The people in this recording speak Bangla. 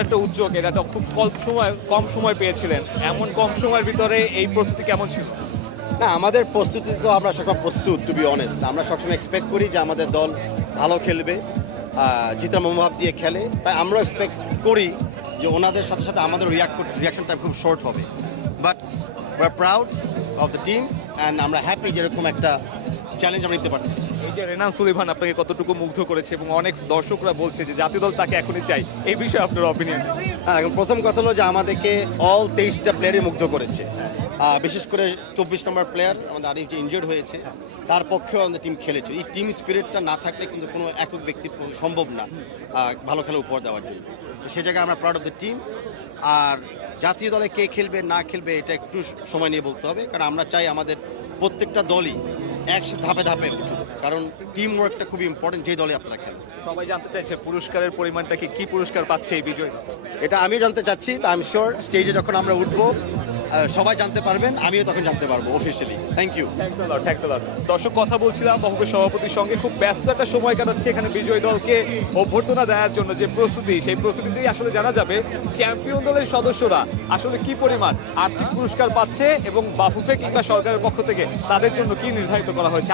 একটা উদ্যোগ, এটা তো খুব কম সময় পেয়েছিলেন। এমন কম সময়ের ভিতরে এই প্রস্তুতি কেমন ছিল? না, আমাদের প্রস্তুতি তো আমরা সবসময় প্রস্তুত, টু বি অনেস্ট। আমরা সবসময় এক্সপেক্ট করি যে আমাদের দল ভালো খেলবে, জিতার মনোভাব দিয়ে খেলে। তাই আমরা এক্সপেক্ট করি যে ওনাদের সাথে সাথে আমাদের রিয়াকশনটা খুব শর্ট হবে। But we are proud of the team and আমরা হ্যাপি যেরকম একটা চ্যালেঞ্জ আমরা নিতে পারতেছি। এই যে রেনান সুলিভান আপনাকে কতটুকু মুগ্ধ করেছে এবং অনেক দর্শকরা বলছে যে জাতীয় দল তাকে এখনই চাই, এই বিষয়ে আপনার অপিনিয়ন? হ্যাঁ, এখন প্রথম কথা হলো যে আমাদেরকে অল 23টা প্লেয়ারই মুগ্ধ করেছে। বিশেষ করে 24 নম্বর প্লেয়ার আমাদের আরিফ যে ইনজার্ড হয়েছে, তার পক্ষেও আমাদের টিম খেলেছে। এই টিম স্পিরিটটা না থাকলে কিন্তু কোনো একক ব্যক্তির পক্ষে সম্ভব না ভালো খেলা উপহার দেওয়ার জন্য। তো সে জায়গায় আমরা প্রাউড অফ দ্য টিম। আর জাতীয় দলে কে খেলবে না খেলবে এটা একটু সময় নিয়ে বলতে হবে, কারণ আমরা চাই আমাদের প্রত্যেকটা দলই একসাথে ধাপে ধাপে উঠুক, কারণ টিম ওয়ার্কটা খুবই ইম্পর্টেন্ট যে দলে আপনারা খেলেন। সবাই জানতে চাইছে পুরস্কারের পরিমাণটা কি পুরস্কার পাচ্ছে এই বিজয়? এটা আমিও জানতে চাচ্ছি, তা আমি শিওর স্টেজে যখন আমরা উঠবো সবাই জানতে পারবেন, আমিও তখন জানতে পারবো অফিসিয়ালি। Thank you. দর্শক, কথা বলছিলাম মহকুমা সভাপতির সঙ্গে। খুব ব্যস্ত একটা সময় কাটাচ্ছে এখানে বিজয়ী দলকে অভ্যর্থনা দেওয়ার জন্য যে প্রস্তুতি, সেই প্রস্তুতিতেই আসলে জানা যাবে চ্যাম্পিয়ন দলের সদস্যরা আসলে কি পরিমাণ আর্থিক পুরস্কার পাচ্ছে এবং বাফুফে কিংবা সরকারের পক্ষ থেকে তাদের জন্য কি নির্ধারিত করা হয়েছে।